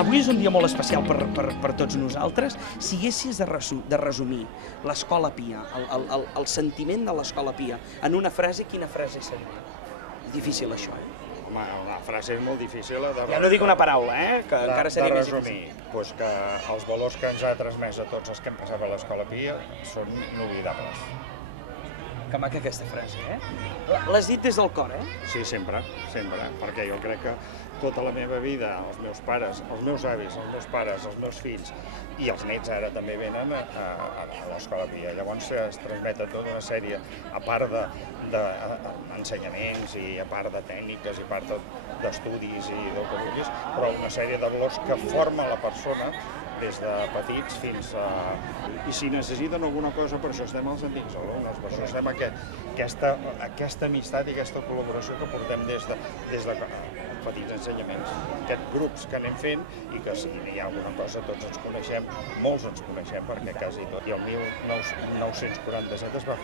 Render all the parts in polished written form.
Avui és un dia molt especial per tots nosaltres. Si haguessis de resumir l'Escola Pia, el sentiment de l'Escola Pia, en una frase, quina frase seria? És difícil, això, Home, una frase és molt difícil de... Ja no dic una paraula, que encara seria més difícil. De resumir, que els valors que ens ha transmès a tots els que hem passat a l'Escola Pia són inoblidables. Que maca aquesta frase, L'has dit des del cor, Sí, sempre, perquè jo crec que tota la meva vida, els meus pares, els meus avis, els meus pares, els meus fills i els nets ara també venen a l'Escola Pia. Llavors es transmeten tota una sèrie, a part d'ensenyaments i a part de tècniques i a part d'estudis i del que vulguis, però una sèrie de valors que formen la persona des de petits fins a... I si necessiten alguna cosa, per això estem els antics alumnes, per això estem aquesta amistat i aquesta col·laboració que portem des de petits ensenyaments, aquests grups que anem fent i que si hi ha alguna cosa tots ens coneixem, molts ens coneixem perquè quasi tot, i el 1947 es va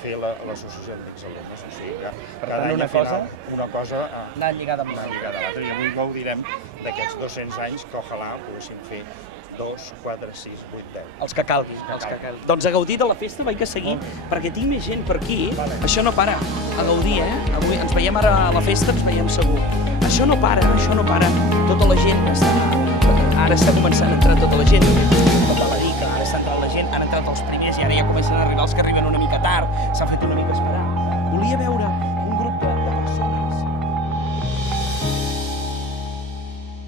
fer l'associació d'antics alumnes, o sigui que cada any al final una cosa anar lligada amb l'altra, i avui gaudirem d'aquests 200 anys que ojalà poguéssim fer 2, 4, 6, 8, 10. Els que calgui. Doncs a gaudir de la festa vaig a seguir, perquè tinc més gent per aquí. Això no para. A gaudir, Avui ens veiem ara a la festa, ens veiem segur. Això no para. Tota la gent està... Ara està començant a entrar tota la gent. Com val a dir que ara està entrant la gent, han entrat els primers i ara ja comencen a arribar els que arriben una mica tard. S'ha fet una mica esperar. Volia veure